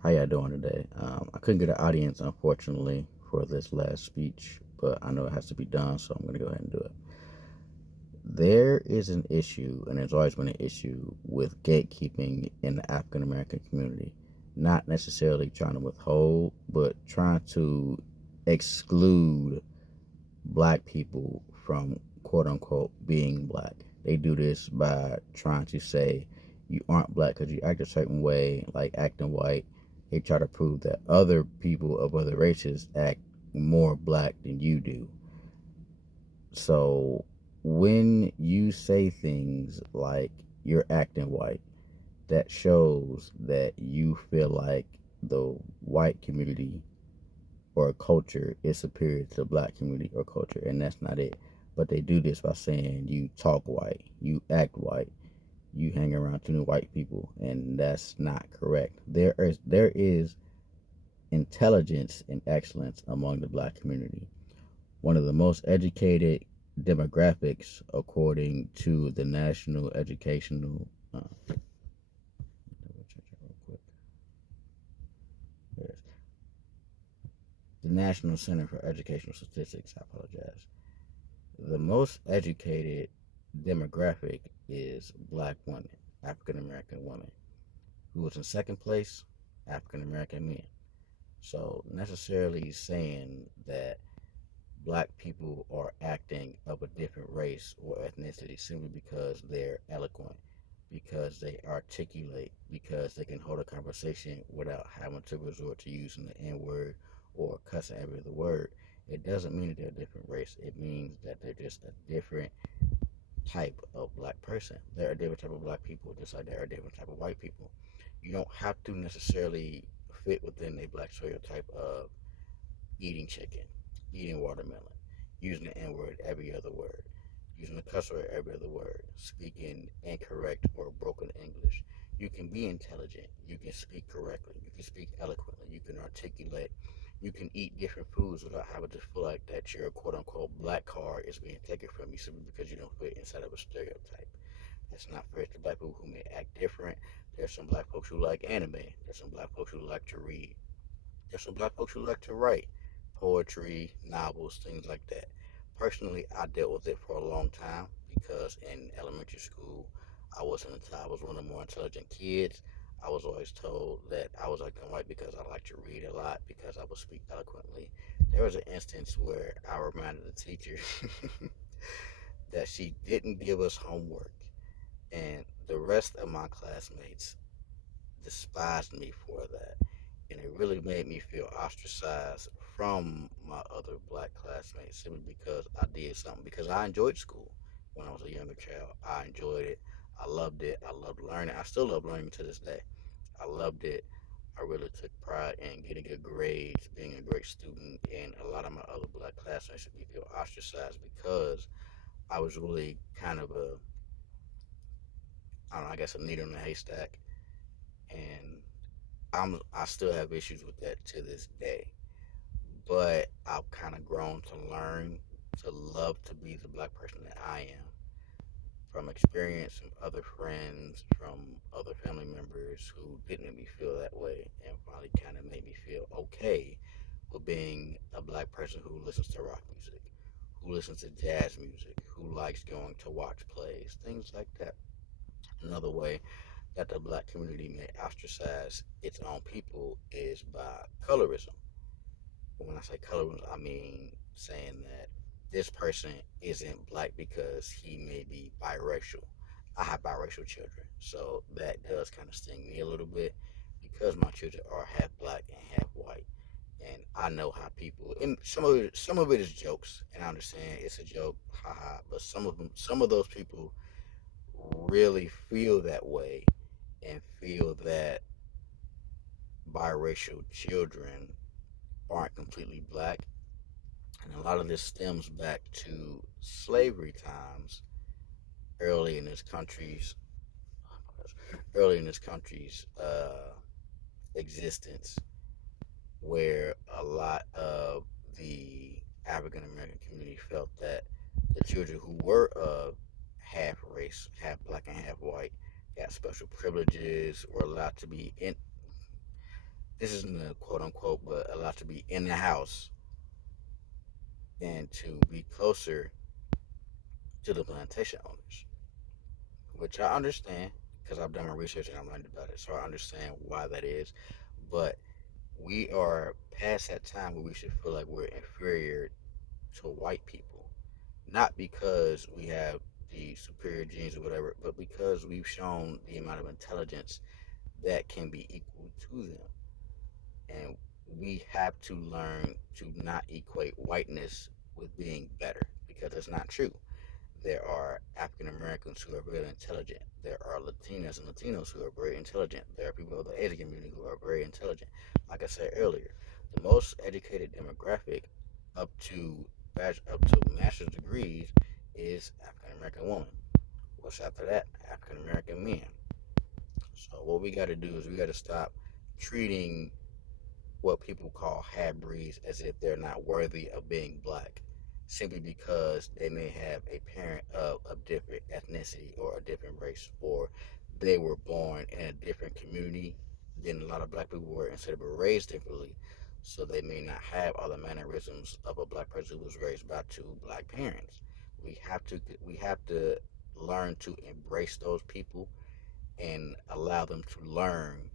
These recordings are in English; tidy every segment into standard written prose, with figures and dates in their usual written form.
How y'all doing today? I couldn't get an audience, unfortunately, for this last speech, but I know it has to be done, so I'm going to go ahead and do it. There is an issue, and there's always been an issue with gatekeeping in the African American community. Not necessarily trying to withhold, but trying to exclude black people from quote unquote being black. They do this by trying to say you aren't black because you act a certain way, like acting white. They try to prove that other people of other races act more black than you do. So when you say things like you're acting white, that shows that you feel like the white community or culture is superior to the black community or culture, and that's not it. But they do this by saying you talk white, you act white, you hang around too many white people, and that's not correct. There is intelligence and excellence among the black community. One of the most educated demographics, according to the National Educational. The National Center for Educational Statistics. I apologize. The most educated demographic is black women, African American women. Who was in second place? African American men. So, necessarily saying that black people are acting of a different race or ethnicity simply because they're eloquent, because they articulate, because they can hold a conversation without having to resort to using the N word or cussing every other word. It doesn't mean that they're a different race. It means that they're just a different type of black person. There are different type of black people, just like there are different type of white people. You don't have to necessarily fit within a black stereotype of eating chicken, eating watermelon, using the N word every other word, using the cuss word every other word, speaking incorrect or broken English. You can be intelligent. You can speak correctly. You can speak eloquently. You can articulate. You can eat different foods without having to feel like that your quote unquote black card is being taken from you simply because you don't fit inside of a stereotype. That's not fair to black people who may act different. There's some black folks who like anime. There's some black folks who like to read. There's some black folks who like to write poetry, novels, things like that. Personally, I dealt with it for a long time because in elementary school, I was one of the more intelligent kids. I was always told that I was acting white because I like to read a lot, because I would speak eloquently. There was an instance where I reminded the teacher that she didn't give us homework, and the rest of my classmates despised me for that. And it really made me feel ostracized from my other black classmates simply because I did something. Because I enjoyed school when I was a younger child. I enjoyed it. I loved it. I loved learning. I still love learning to this day. I loved it. I really took pride in getting good grades, being a great student, and a lot of my other black classmates made me feel ostracized because I was really kind of a, I don't know, I guess a needle in a haystack, and I still have issues with that to this day. But I've kind of grown to learn to love to be the black person that I am from experience from other friends, from other family members who didn't make me feel that way and finally kind of made me feel okay with being a black person who listens to rock music, who listens to jazz music, who likes going to watch plays, things like that. Another way that the black community may ostracize its own people is by colorism. When I say colorism, I mean saying that this person isn't black because he may be biracial. I have biracial children, so that does kind of sting me a little bit because my children are half black and half white, and I know how people. And some of it is jokes, and I understand it's a joke, haha. But some of those people really feel that way and feel that biracial children aren't completely black. And a lot of this stems back to slavery times early in this country's early in this country's existence, where a lot of the African American community felt that the children who were of half race, half black and half white, got special privileges, were allowed to be in, this isn't a quote unquote, but allowed to be in the house and to be closer to the plantation owners, which I understand because I've done my research and I learned about it. So I understand why that is. But we are past that time where we should feel like we're inferior to white people. Not because we have the superior genes or whatever, but because we've shown the amount of intelligence that can be equal to them. And we have to learn to not equate whiteness with being better because it's not true. There are African Americans who are very intelligent. There are Latinas and Latinos who are very intelligent. There are people of the Asian community who are very intelligent. Like I said earlier, the most educated demographic up to up to master's degrees is African American women. What's after that? African American men. So what we got to do is we got to stop treating what people call half breeds as if they're not worthy of being black simply because they may have a parent of a different ethnicity or a different race, or they were born in a different community than a lot of black people were, instead of raised differently, so they may not have all the mannerisms of a black person who was raised by two black parents. We have to learn to embrace those people and allow them to learn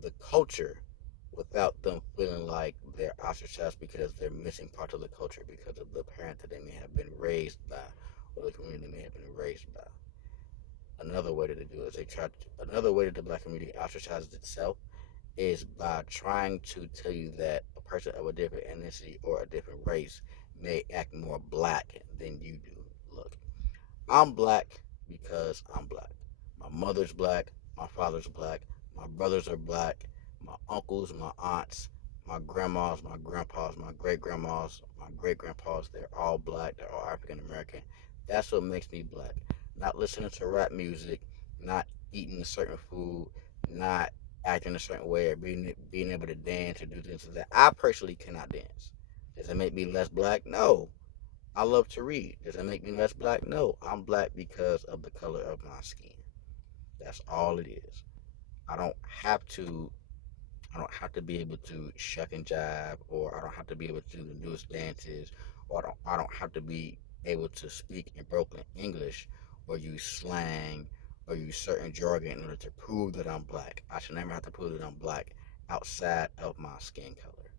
the culture without them feeling like they're ostracized because they're missing part of the culture because of the parent that they may have been raised by or the community they may have been raised by. Another way to do it is another way that the black community ostracizes itself is by trying to tell you that a person of a different ethnicity or a different race may act more black than you do. Look, I'm black because I'm black. My mother's black, my father's black, my brothers are black, my uncles, my aunts, my grandmas, my grandpas, my great grandmas, my great grandpas, they're all black, they're all African American. That's what makes me black. Not listening to rap music, not eating a certain food, not acting a certain way, or being able to dance or do things like that. I personally cannot dance. Does it make me less black? No. I love to read. Does that make me less black? No. I'm black because of the color of my skin. That's all it is. I don't have to I don't have to be able to shuck and jive, or I don't have to be able to do the newest dances, or I don't have to be able to speak in broken English or use slang or use certain jargon in order to prove that I'm black. I should never have to prove that I'm black outside of my skin color.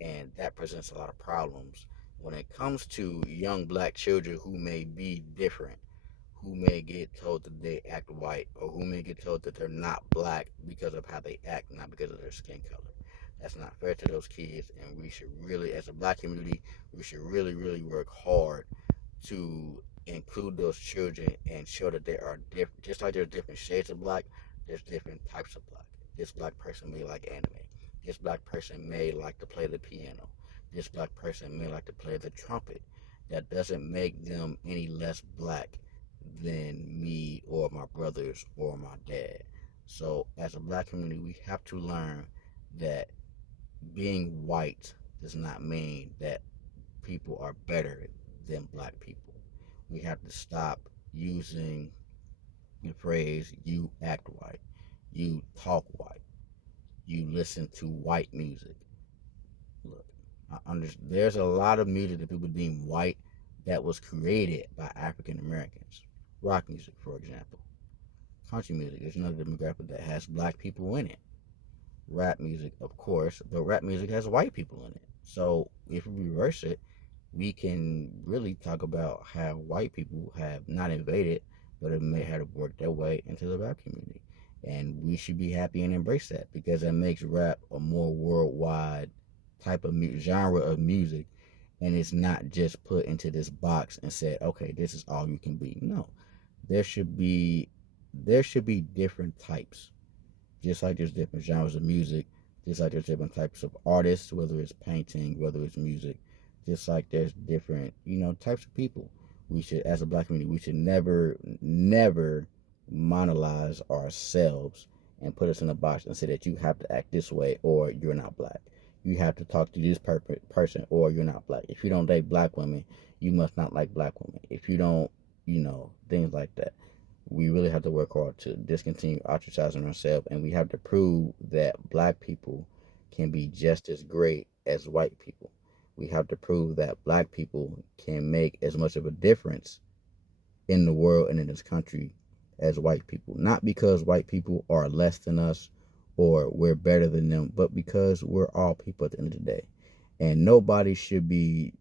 And that presents a lot of problems when it comes to young black children who may be different, who may get told that they act white, or who may get told that they're not black because of how they act, not because of their skin color. That's not fair to those kids, and we should really, as a black community, we should really, really work hard to include those children and show that they are different. Just like there's different shades of black, there's different types of black. This black person may like anime. This black person may like to play the piano. This black person may like to play the trumpet. That doesn't make them any less black than me or my brothers or my dad. So, as a black community, we have to learn that being white does not mean that people are better than black people. We have to stop using the phrase, you act white, you talk white, you listen to white music. Look, there's a lot of music that people deem white that was created by African Americans. Rock music, for example. Country music is another demographic that has black people in it. Rap music, of course, but rap music has white people in it. So if we reverse it, we can really talk about how white people have not invaded, but have may have worked their way into the rap community. And we should be happy and embrace that because that makes rap a more worldwide type of genre of music, and it's not just put into this box and said, okay, this is all you can be. No, there should be different types, just like there's different genres of music, just like there's different types of artists, whether it's painting, whether it's music, just like there's different, types of people. We should, as a black community, we should never monolize ourselves and put us in a box and say that you have to act this way or you're not black. You have to talk to this person or you're not black. If you don't date black women, you must not like black women. If you don't, things like that. We really have to work hard to discontinue ostracizing ourselves, and we have to prove that black people can be just as great as white people. We have to prove that black people can make as much of a difference in the world and in this country as white people. Not because white people are less than us or we're better than them, but because we're all people at the end of the day. And nobody should be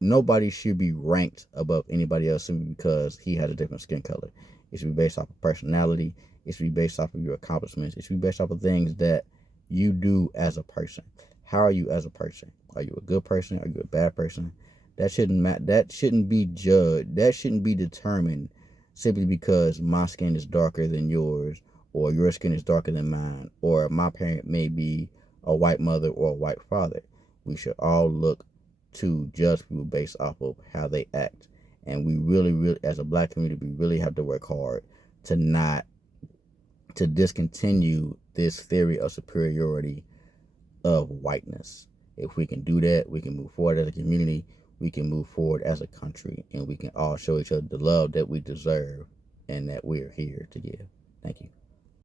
ranked above anybody else simply because he has a different skin color. It should be based off of personality. It should be based off of your accomplishments. It should be based off of things that you do as a person. How are you as a person? Are you a good person? Are you a bad person? That shouldn't be judged. That shouldn't be determined simply because my skin is darker than yours, or your skin is darker than mine, or my parent may be a white mother or a white father. We should all look to judge people based off of how they act. And we really, as a black community, we really have to work hard to discontinue this theory of superiority of whiteness. If we can do that, we can move forward as a community, we can move forward as a country, and we can all show each other the love that we deserve and that we are here to give. Thank you.